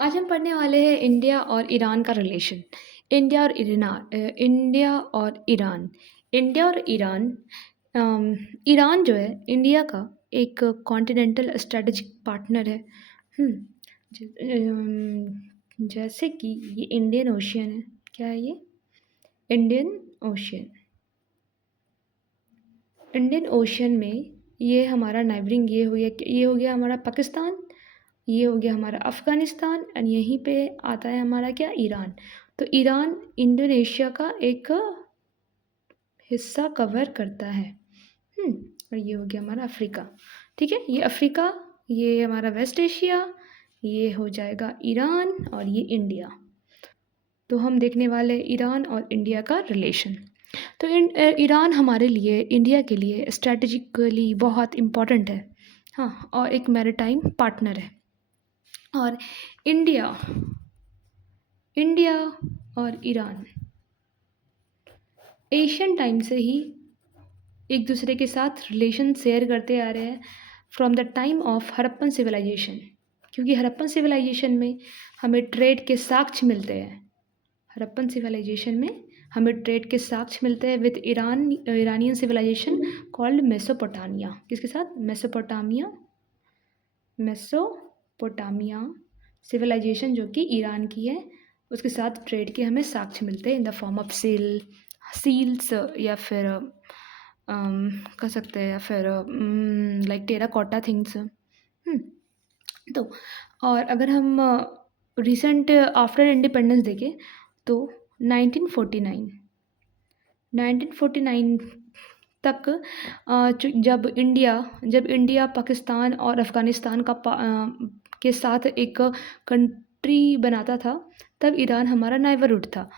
आज हम पढ़ने वाले हैं इंडिया और ईरान का रिलेशन। इंडिया और ईरान। इंडिया और ईरान। ईरान जो है इंडिया का एक कॉन्टिनेंटल स्ट्रेटेजिक पार्टनर है। जैसे कि ये इंडियन ओशियन है। क्या है ये? Indian ocean. इंडियन ओशियन में ये हमारा नाइबरिंग, ये हो गया हमारा पाकिस्तान, ये हो गया हमारा अफ़गानिस्तान एंड यहीं पे आता है हमारा क्या, ईरान। तो ईरान इंडोनेशिया का एक हिस्सा कवर करता है। और ये हो गया हमारा अफ्रीका। ठीक है, ये अफ्रीका, ये हमारा वेस्ट एशिया, ये हो जाएगा ईरान और ये इंडिया। तो हम देखने वाले ईरान और इंडिया का रिलेशन। तो ईरान हमारे लिए, इंडिया के लिए स्ट्रैटेजिकली बहुत इम्पॉर्टेंट है। हाँ, और एक मैरीटाइम पार्टनर है। और इंडिया इंडिया और ईरान एशियन टाइम से ही एक दूसरे के साथ रिलेशन शेयर करते आ रहे हैं, from the time of Harappan civilization. क्योंकि हड़प्पन सिविलाइजेशन में हमें ट्रेड के साक्ष्य मिलते हैं। हड़प्पन सिविलाइजेशन में हमें ट्रेड के साक्ष्य मिलते हैं with Iranian civilization called Mesopotamia. किसके साथ? मेसोपोटामिया सिविलाइजेशन, जो कि ईरान की है, उसके साथ ट्रेड के हमें साक्ष्य मिलते हैं in the form of seals, या फिर कह सकते हैं, या फिर लाइक टेराकोटा थिंग्स। तो और अगर हम रिसेंट आफ्टर इंडिपेंडेंस देखें तो 1949 तक, जब इंडिया पाकिस्तान और अफ़गानिस्तान के साथ एक कंट्री बनाता था, तब ईरान हमारा नाइबरहुड था।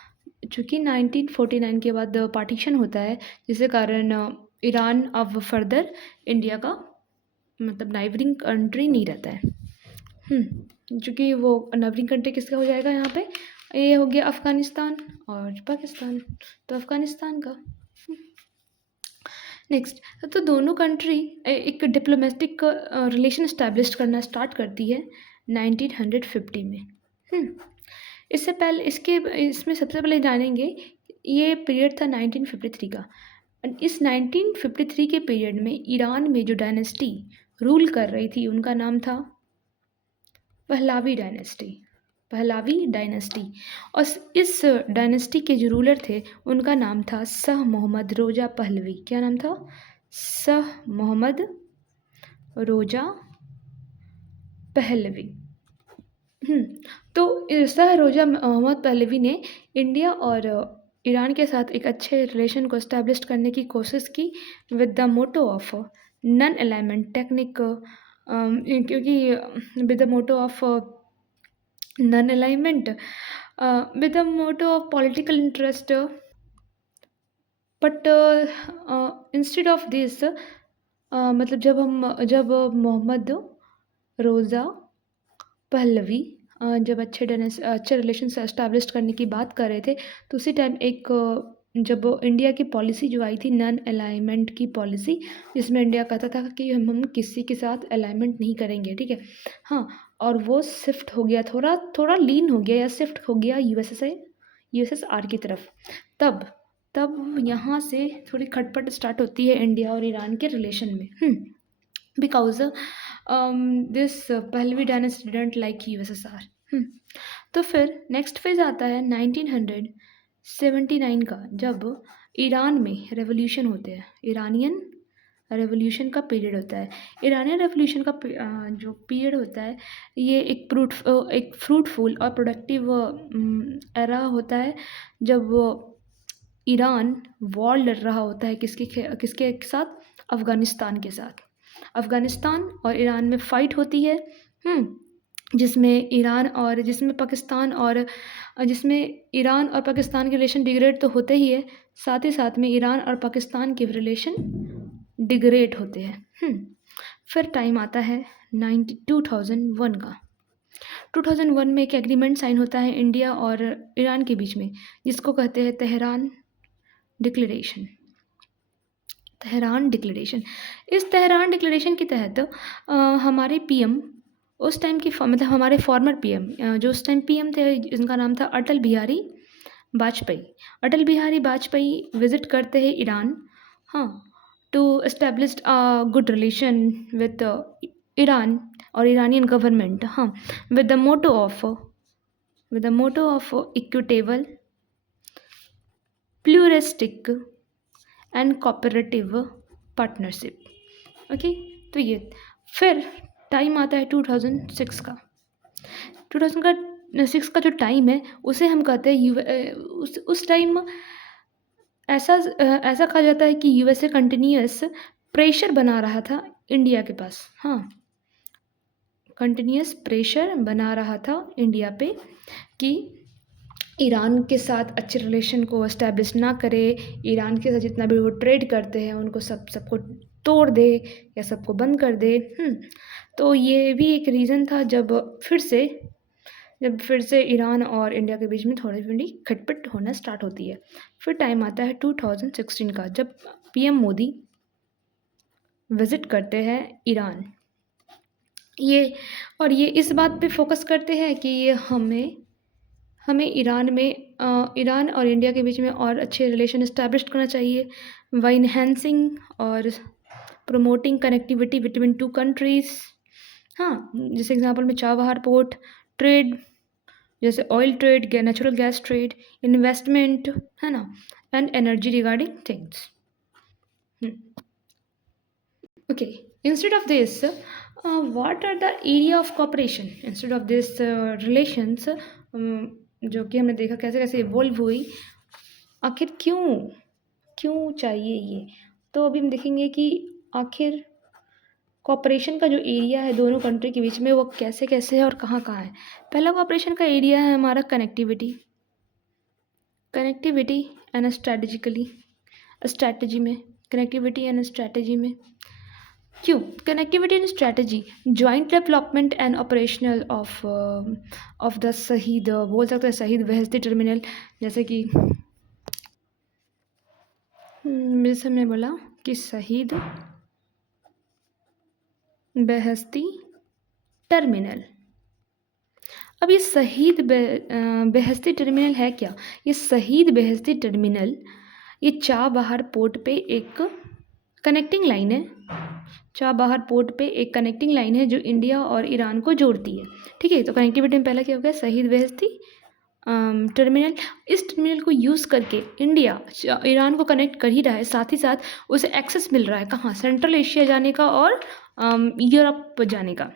चूँकि 1949 के बाद पार्टीशन होता है, जिसके कारण ईरान अब फर्दर इंडिया का मतलब नाइबरिंग कंट्री नहीं रहता है। चूँकि वो नाइबरिंग कंट्री किसका हो जाएगा यहाँ पे? ये हो गया अफ़गानिस्तान और पाकिस्तान, तो अफ़गानिस्तान का। नेक्स्ट, तो दोनों कंट्री एक डिप्लोमेटिक रिलेशन इस्टेब्लिश करना स्टार्ट करती है 1950 में। इससे पहले इसमें सबसे पहले जानेंगे, ये पीरियड था 1953 का। इस 1953 के पीरियड में ईरान में जो डायनेस्टी रूल कर रही थी, उनका नाम था पहलावी डायनेस्टी। और इस डायनेस्टी के जो रूलर थे, उनका नाम था शाह मोहम्मद रोजा पहलवी। क्या नाम था? शाह मोहम्मद रोजा पहलवी। तो शाह रोजा मोहम्मद पहलवी ने इंडिया और ईरान के साथ एक अच्छे रिलेशन को इस्टेब्लिश करने की कोशिश की with the motto of non alignment technique, क्योंकि with the motto of non alignment, with the motto of political interest, but instead of this, मतलब जब मोहम्मद रोज़ा पहलवी जब अच्छे रिलेशन एस्टैब्लिश करने की बात कर रहे थे, तो उसी टाइम जब इंडिया की पॉलिसी जो आई थी, नॉन अलाइनमेंट की पॉलिसी, जिसमें इंडिया कहता था कि हम किसी के साथ अलाइनमेंट नहीं करेंगे, ठीक है। हाँ, और वो शिफ्ट हो गया, थोड़ा थोड़ा लीन हो गया या शिफ्ट हो गया यूएसएसआर की तरफ। तब यहाँ से थोड़ी खटपट स्टार्ट होती है इंडिया और ईरान के रिलेशन में, because this Pahlavi dynasty didn't like USSR. तो फिर नेक्स्ट फेज आता है 1979 का, जब ईरान में रेवोल्यूशन होते हैं। इरानियन रेवोल्यूशन का पीरियड होता है। इरानियन रेवोल्यूशन का जो पीरियड होता है, ये एक फ्रूटफुल और प्रोडक्टिव एरा होता है, जब ईरान वॉर लड़ रहा होता है किसके साथ? अफ़गानिस्तान के साथ। अफ़गानिस्तान और ईरान में फ़ाइट होती है, जिसमें ईरान और पाकिस्तान के रिलेशन डिग्रेड तो होते ही है, साथ ही साथ में ईरान और पाकिस्तान के रिलेशन डिग्रेड होते हैं। फिर टाइम आता है 2001 का। 2001 में एक एग्रीमेंट साइन होता है इंडिया और ईरान के बीच में, जिसको कहते हैं तेहरान डिक्लेरेशन। इस तेहरान डिक्लेरेशन के तहत हमारे पीएम उस टाइम की मतलब हमारे फॉर्मर पीएम, जो उस टाइम पीएम थे, जिनका नाम था अटल बिहारी वाजपेयी। अटल बिहारी वाजपेयी विजिट करते हैं ईरान, हाँ, to establish good relation with Iran और इरानियन गवर्नमेंट, हाँ, with the motto of equitable, pluralistic and cooperative partnership. Okay, तो ये फिर टाइम आता है 2006 का। 2006 का जो टाइम है उसे हम कहते हैं उस टाइम ऐसा कहा जाता है कि यूएसए कंटिन्यूअस प्रेशर बना रहा था इंडिया के पास, हाँ, कंटिन्यूअस प्रेशर बना रहा था इंडिया पे कि ईरान के साथ अच्छे रिलेशन को एस्टैब्लिश ना करे, ईरान के साथ जितना भी वो ट्रेड करते हैं उनको सबको तोड़ दे या सबको बंद कर दे। तो ये भी एक रीज़न था जब फिर से ईरान और इंडिया के बीच में थोड़ी खटपट होना स्टार्ट होती है। फिर टाइम आता है 2016 का, जब पीएम मोदी विज़िट करते हैं ईरान। ये इस बात पे फोकस करते हैं कि ये हमें ईरान और इंडिया के बीच में और अच्छे रिलेशन इस्टेब्लिश करना चाहिए, बाय इन्हेंसिंग और promoting connectivity between two countries. हाँ, जैसे एग्जांपल में चाबहार पोर्ट ट्रेड, जैसे oil trade, natural gas trade, investment, है ना, and energy regarding things. Okay, instead of this, what are the area of cooperation? Instead of this relations, जो कि हमने देखा कैसे कैसे इवॉल्व हुई, आखिर क्यों चाहिए ये, तो अभी हम देखेंगे कि आखिर कॉपरेशन का जो एरिया है दोनों कंट्री के बीच में वो कैसे कैसे है और कहाँ कहाँ है। पहला कॉपरेशन का एरिया है हमारा कनेक्टिविटी एंड स्ट्रैटेजी में, कनेक्टिविटी एंड स्ट्रैटेजी में। क्यों connectivity and strategy, joint development and operational of the शहीद, बोल सकते हैं शहीद बेहेस्ती टर्मिनल, जैसे कि जैसे हमने बोला कि शहीद बेहेस्ती टर्मिनल। अब ये शहीद बेहेस्ती टर्मिनल है क्या? ये शहीद बेहेस्ती टर्मिनल ये चाबहार पोर्ट पे एक कनेक्टिंग लाइन है। चाबहार पोर्ट पे एक कनेक्टिंग लाइन है जो इंडिया और ईरान को जोड़ती है। ठीक है, तो कनेक्टिविटी में पहला क्या हो गया, शहीद बेहेस्ती टर्मिनल। इस टर्मिनल को यूज़ करके इंडिया ईरान को कनेक्ट कर ही रहा है, साथ ही साथ उसे एक्सेस मिल रहा है कहाँ, सेंट्रल एशिया जाने का और यूरोप जाने का।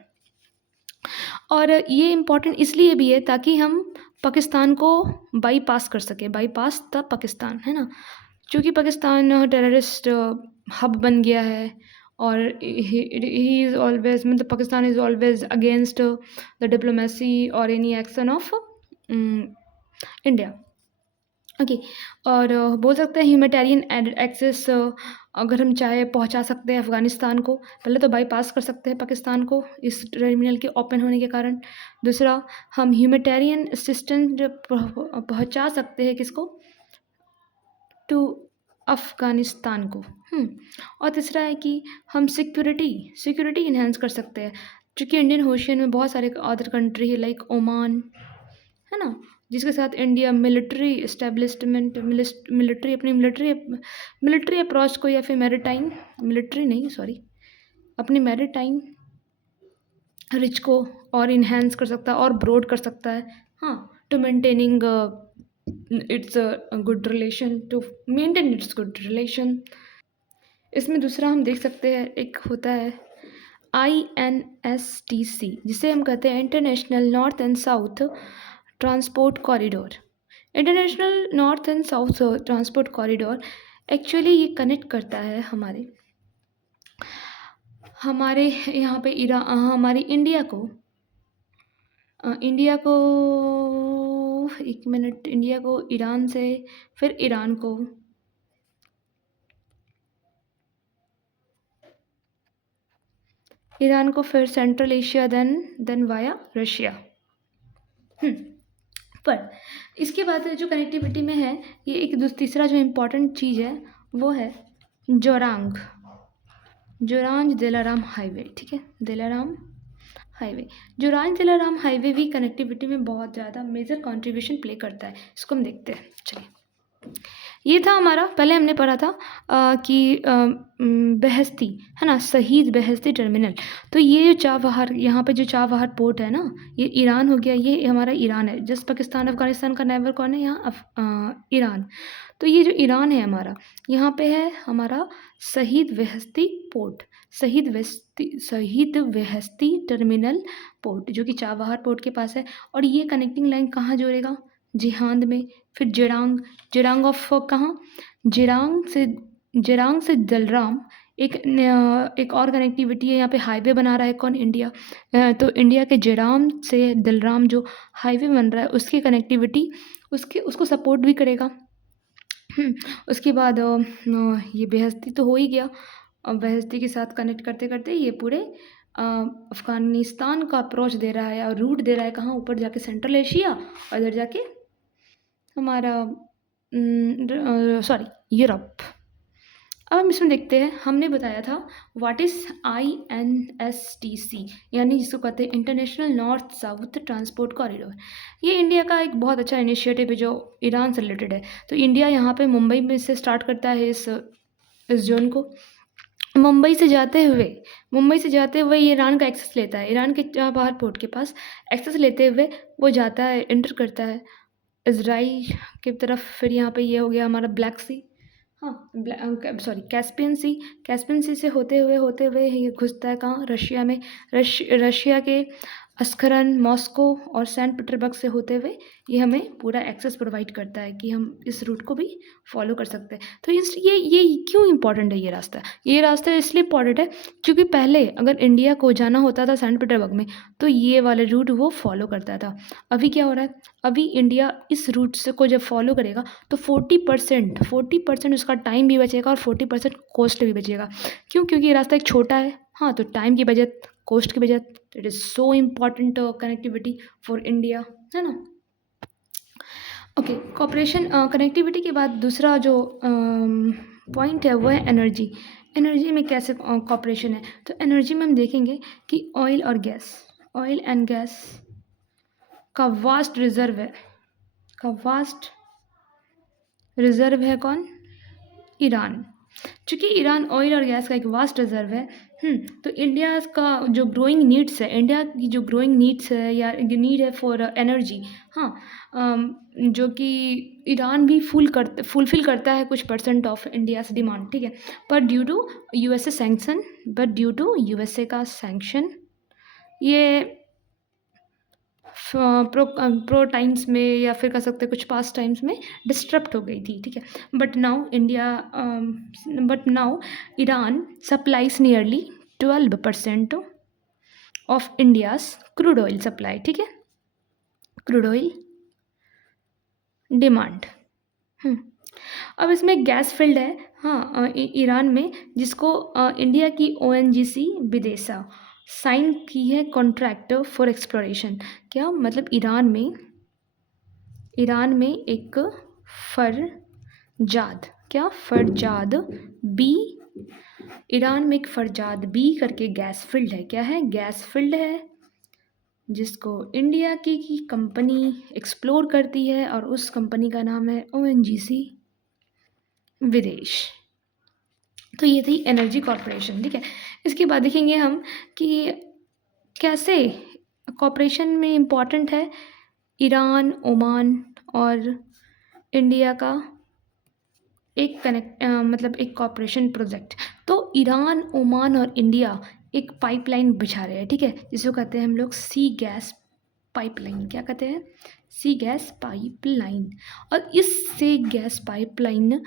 और ये इम्पॉर्टेंट इसलिए भी है ताकि हम पाकिस्तान को बाईपास कर सकें, बाईपास द पाकिस्तान, है ना, क्योंकि पाकिस्तान टेररिस्ट हब बन गया है और ही इज़ ऑलवेज, मतलब Pakistan is always against the diplomacy और any action of India. Okay, और बोल सकते हैं ह्यूमैनिटेरियन एक्सेस अगर हम चाहे पहुंचा सकते हैं अफ़गानिस्तान को, पहले तो बाईपास कर सकते हैं पाकिस्तान को इस टर्मिनल के ओपन होने के कारण। दूसरा, हम ह्यूमैनिटेरियन असिस्टेंस पहुंचा सकते हैं किसको, टू अफ़गानिस्तान को। और तीसरा है कि हम सिक्योरिटी इन्हेंस कर सकते हैं, क्योंकि इंडियन ओशियन में बहुत सारे अदर कंट्री है लाइक ओमान, है ना, जिसके साथ India military establishment, military approach को या फिर अपनी मैरिटाइम रिच को और इन्हेंस कर सकता है और ब्रॉड कर सकता है, हाँ, to maintaining its good relation. इसमें दूसरा हम देख सकते हैं, एक होता है INSTC, जिसे हम कहते हैं international north and south transport corridor. International north and south transport corridor actually ये कनेक्ट करता है हमारे यहाँ पे हमारी इंडिया को एक मिनट, इंडिया को ईरान से, फिर ईरान को फिर central Asia, then via Russia. पर इसके बाद जो कनेक्टिविटी में है, ये एक तीसरा जो इम्पोर्टेंट चीज़ है वो है जोरांग दिलाराम हाईवे। ठीक है, दिलाराम हाईवे, जोरान जलाराम हाईवे भी कनेक्टिविटी में बहुत ज़्यादा मेजर कंट्रीब्यूशन प्ले करता है। इसको हम देखते हैं, चलिए। ये था हमारा, पहले हमने पढ़ा था कि बेहस्ती है ना, शहीद बेहस्ती टर्मिनल। तो ये जो चाबहार, यहाँ पे जो चाबहार पोर्ट है ना, ये ईरान हो गया, ये हमारा ईरान है। जस्ट पाकिस्तान अफगानिस्तान का नेबर कौन है यहाँ, ईरान। तो ये जो ईरान है हमारा, यहाँ पे है हमारा शहीद बेहस्ती पोर्ट, शहीद बेहस्ती टर्मिनल पोर्ट, जो कि चाबहार पोर्ट के पास है। और ये कनेक्टिंग लाइन कहाँ जोड़ेगा, जिहांद में। फिर जेरांग, जेरांग ऑफ कहाँ, जेरांग से जलराम, एक और कनेक्टिविटी है यहाँ पे, हाईवे बना रहा है कौन, इंडिया। तो इंडिया के जेराम से दलराम जो हाईवे बन रहा है, उसकी कनेक्टिविटी उसको सपोर्ट भी करेगा। उसके बाद ये बेहस्ती तो हो ही गया। बेहस्ती के साथ कनेक्ट करते करते ये पूरे अफ़गानिस्तान का अप्रोच दे रहा है और रूट दे रहा है कहाँ, ऊपर जाके सेंट्रल एशिया, और इधर जाके हमारा सॉरी यूरोप। अब हम इसमें देखते हैं, हमने बताया था व्हाट इज़ INSTC, यानी जिसको कहते हैं international north south transport corridor. ये इंडिया का एक बहुत अच्छा इनिशिएटिव है जो ईरान से रिलेटेड है। तो इंडिया यहाँ पे मुंबई में से स्टार्ट करता है इस जोन को। मुंबई से जाते हुए ये ईरान का एक्सेस लेता है, ईरान के चाबहार पोर्ट के पास एक्सेस लेते हुए वो जाता है, एंटर करता है इजराइल की तरफ। फिर यहाँ पे ये हो गया हमारा ब्लैक सी, हाँ सॉरी कैस्पियन सी से होते हुए ये घुसता है कहाँ, रशिया में। रशिया के अस्खरन, मॉस्को और सेंट पीटर्सबर्ग से होते हुए ये हमें पूरा एक्सेस प्रोवाइड करता है कि हम इस रूट को भी फॉलो कर सकते हैं। तो ये क्यों इम्पॉर्टेंट है ये रास्ता इसलिए इम्पॉर्टेंट है क्योंकि पहले अगर इंडिया को जाना होता था सेंट पीटर्सबर्ग में, तो ये वाले रूट वो फॉलो करता था। अभी क्या हो रहा है, अभी इंडिया इस रूट से को जब फॉलो करेगा तो 40% उसका टाइम भी बचेगा और 40% कॉस्ट भी बचेगा। क्यों, क्योंकि ये रास्ता एक छोटा है, हाँ, तो टाइम की बचत, कॉस्ट की बचत, it is so important connectivity for India, है ना। ओके, कॉपरेशन कनेक्टिविटी के बाद दूसरा जो पॉइंट है वो है एनर्जी। एनर्जी में कैसे कॉपरेशन है, तो एनर्जी में हम देखेंगे कि ऑयल एंड गैस का वास्ट रिजर्व है कौन, ईरान। चूँकि ईरान ऑयल और गैस का एक वास्ट रिजर्व है, तो इंडिया का जो ग्रोइंग नीड्स है, इंडिया की जो ग्रोइंग नीड्स है या नीड है फॉर एनर्जी, हाँ, जो कि ईरान भी फुलफिल करता है कुछ परसेंट ऑफ इंडियाज़ डिमांड, ठीक है। पर ड्यू टू यूएसए का सैंक्शन, ये प्रो टाइम्स में या फिर कह सकते हैं कुछ पास्ट टाइम्स में डिस्टर्ब हो गई थी, ठीक है। But now Iran supplies nearly 12% of India's crude oil supply, ठीक है, क्रूड ऑयल डिमांड। अब इसमें गैस फील्ड है, हाँ, ईरान में, जिसको इंडिया की ONGC विदेशा साइन की है कॉन्ट्रैक्ट फॉर एक्सप्लोरेशन। क्या मतलब, ईरान में एक फरजाद बी, ईरान में एक फरजाद बी करके गैस फील्ड है। क्या है, गैस फील्ड है, जिसको इंडिया की कंपनी एक्सप्लोर करती है और उस कंपनी का नाम है ONGC विदेश। तो ये थी एनर्जी कॉरपोरेशन, ठीक है। इसके बाद देखेंगे हम कि कैसे कॉरपोरेशन में इम्पॉर्टेंट है ईरान, ओमान और इंडिया का एक मतलब एक कॉरपोरेशन प्रोजेक्ट। तो ईरान, ओमान और इंडिया एक पाइपलाइन बिछा रहे हैं, ठीक है, जिसको कहते हैं हम लोग सी गैस पाइपलाइन। क्या कहते हैं, सी गैस पाइपलाइन। और इस सी गैस पाइपलाइन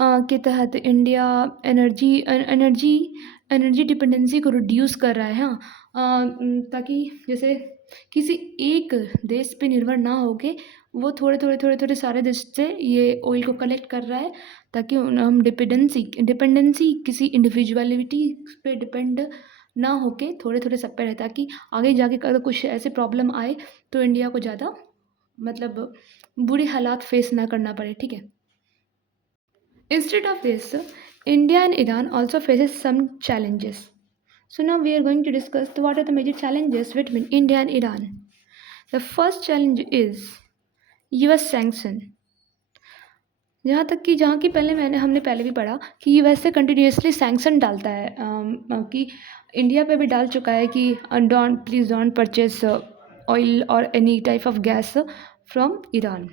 के तहत इंडिया एनर्जी डिपेंडेंसी को रिड्यूस कर रहा है, हाँ, ताकि जैसे किसी एक देश पे निर्भर ना होके वो थोड़े सारे देश से ये ऑयल को कलेक्ट कर रहा है, ताकि हम डिपेंडेंसी किसी इंडिविजुअलिटी पे डिपेंड ना होके थोड़े सब पे रहे, ताकि आगे जाके अगर कुछ ऐसे प्रॉब्लम आए तो इंडिया को ज़्यादा मतलब बुरे हालात फेस ना करना पड़े, ठीक है। Instead of this, India and Iran also faces some challenges. So now we are going to discuss what are the major challenges between India and Iran. The first challenge is US sanction. जहाँ की पहले हमने पहले भी पढ़ा कि US से continuously sanction डालता है, कि इंडिया पे भी डाल चुका है कि प्लीज़ डोंट परचेस ऑयल और any type of gas from Iran.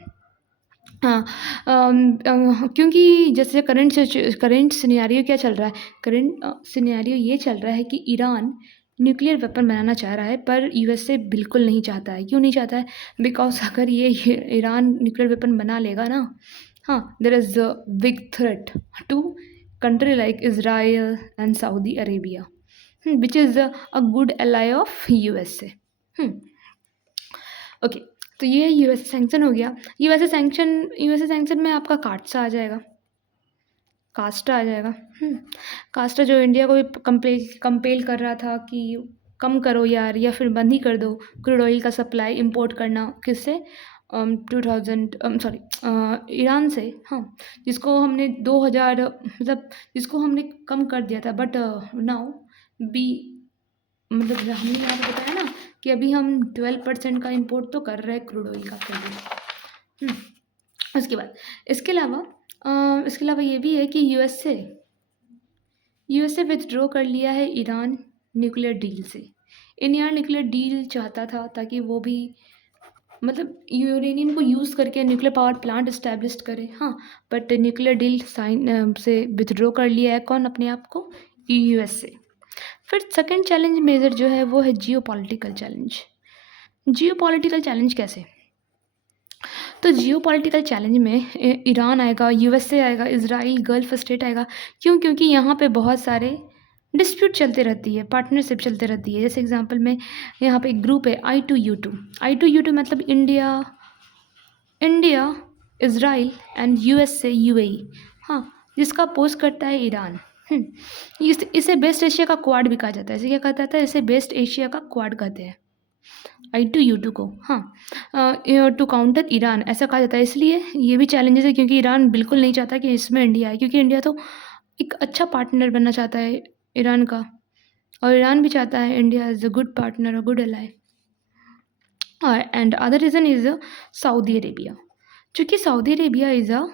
हाँ, क्योंकि जैसे करंट सिनेरियो क्या चल रहा है, करंट सिनेरियो ये चल रहा है कि ईरान न्यूक्लियर वेपन बनाना चाह रहा है, पर यूएसए बिल्कुल नहीं चाहता है। क्यों नहीं चाहता है? बिकॉज अगर ये ईरान न्यूक्लियर वेपन बना लेगा ना, हाँ, there is a big threat to country like Israel and Saudi Arabia, which is a good ally of USA. Okay, तो ये यूएसए सैंक्शन हो गया। यूएसए सैंक्शन में आपका कास्टा आ जाएगा, कास्टा आ जाएगा। कास्टा जो इंडिया को भी कंपेल कर रहा था कि कम करो यार, या फिर बंद ही कर दो क्रूड ऑयल का सप्लाई इंपोर्ट करना। किससे? 2000 सॉरी ईरान से। हाँ, जिसको हमने 2000 मतलब जिसको हमने कम कर दिया था, बट नाउ बी मतलब हमने यहाँ पे बताया ना कि अभी हम 12% का इंपोर्ट तो कर रहे हैं क्रूड ऑयल का फिर भी। उसके बाद इसके अलावा ये भी है कि यूएसए विथड्रॉ कर लिया है ईरान न्यूक्लियर डील से। ईरान न्यूक्लियर डील चाहता था ताकि वो भी मतलब यूरेनियम को यूज़ करके न्यूक्लियर पावर प्लांट इस्टेब्लिश करे। हाँ, बट न्यूक्लियर डील साइन से विथड्रॉ कर लिया है कौन? अपने आप को यूएसए। फिर सेकंड चैलेंज मेजर जो है वो है जियोपॉलिटिकल चैलेंज। जियोपॉलिटिकल चैलेंज कैसे? तो जियोपॉलिटिकल चैलेंज में ईरान आएगा, यूएसए आएगा, इज़राइल, गल्फ स्टेट आएगा। क्यों? क्योंकि यहाँ पे बहुत सारे डिस्प्यूट चलते रहती है, पार्टनरशिप चलते रहती है। जैसे एग्जांपल में यहाँ पे एक ग्रुप है I2U2 मतलब India, Israel and USA, UAE. हाँ, जिसका अपोज करता है ईरान। इसे बेस्ट एशिया का क्वाड भी कहा जाता है। इसे क्या कहा जाता है? इसे बेस्ट एशिया का क्वाड कहते हैं I2U2 को। हाँ, टू काउंटर ईरान ऐसा कहा जाता है। इसलिए ये भी चैलेंजेस है क्योंकि ईरान बिल्कुल नहीं चाहता कि इसमें इंडिया आए, क्योंकि इंडिया तो एक अच्छा पार्टनर बनना चाहता है ईरान का, और ईरान भी चाहता है India is a good partner, a good ally. And other reason is Saudi Arabia, क्योंकि Saudi Arabia is a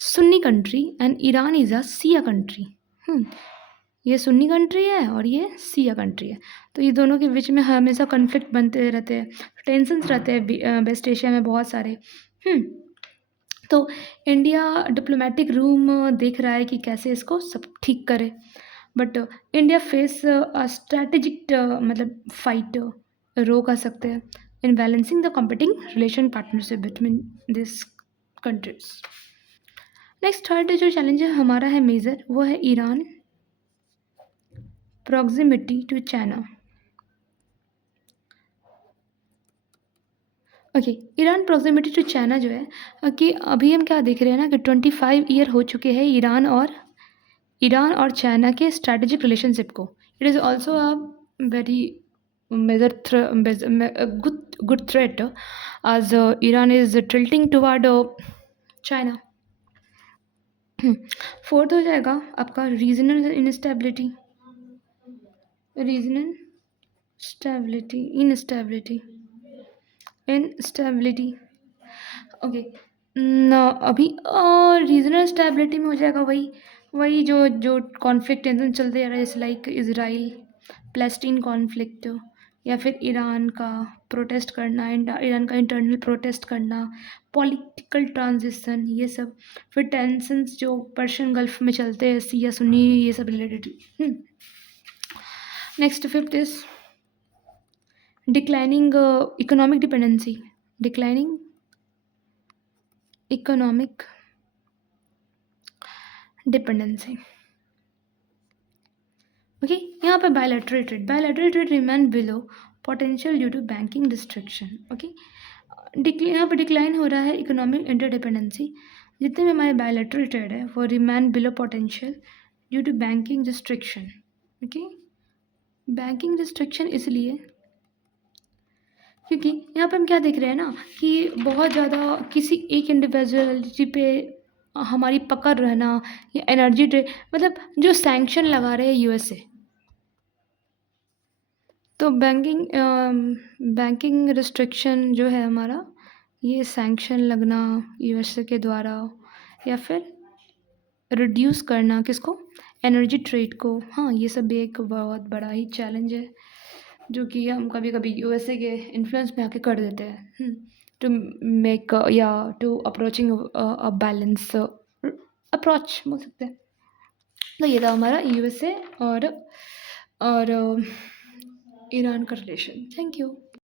Sunni country and Iran is a Shia country. ये सुन्नी कंट्री है और ये शिया कंट्री है, तो ये दोनों के बीच में हमेशा कन्फ्लिक्ट बनते रहते हैं, टेंशन्स रहते हैं वेस्ट एशिया में बहुत सारे। तो इंडिया डिप्लोमेटिक रूम देख रहा है कि कैसे इसको सब ठीक करे, बट इंडिया फेस स्ट्रैटेजिक मतलब फाइट रो कर सकते हैं in balancing the competing relation partnership between this countries. Next third जो चैलेंज है हमारा है मेजर, वो है Iran proximity to China. Okay, Iran proximity to China जो है कि अभी हम क्या देख रहे हैं ना कि 25 ईयर हो चुके हैं ईरान और चाइना के स्ट्रैटेजिक रिलेशनशिप को। It is also a very major good threat as Iran is tilting toward China. Fourth हो जाएगा आपका रीजनल इनस्टेबिलिटी, इनस्टेबिलिटी। ओके, अभी रीजनल स्टेबिलिटी में हो जाएगा वही जो कॉन्फ्लिक्ट टेंशन चलते जा रहा है, जैसे लाइक इज़राइल पैलेस्टीन कॉन्फ्लिक्ट, या फिर ईरान का प्रोटेस्ट करना, ईरान का इंटरनल प्रोटेस्ट करना, पॉलिटिकल ट्रांजिशन, ये सब। फिर टेंशन्स जो पर्शियन गल्फ में चलते हैं, शिया सुन्नी, ये सब रिलेटेड। Next fifth is declining economic dependency. Okay, यहाँ पे bilateral trade remain below potential due to banking destruction. Okay, यहाँ पे डिक्लाइन हो रहा है इकोनॉमिक इंटरडिपेंडेंसी। जितने भी हमारे बायलैटरल ट्रेड है वो remain below potential due to banking destruction. Okay, banking destruction इसलिए क्योंकि यहाँ पे हम क्या देख रहे हैं ना कि बहुत ज़्यादा किसी एक इंडिविजुअलिटी पे हमारी पकड़ रहना, या एनर्जी ट्रेड, मतलब जो सैंक्शन लगा रहे हैं यूएसए, तो बैंकिंग रिस्ट्रिक्शन जो है हमारा, ये सैंक्शन लगना यूएसए के द्वारा, या फिर रिड्यूस करना किसको, एनर्जी ट्रेड को। हाँ, ये सब भी एक बहुत बड़ा ही चैलेंज है, जो कि हम कभी कभी यूएसए के इन्फ्लुएंस में आके कर देते हैं, टू मेक या to approaching a balance approach बोल सकते हैं। तो ये था हमारा यूएसए और ईरान का रिलेशन। Thank you.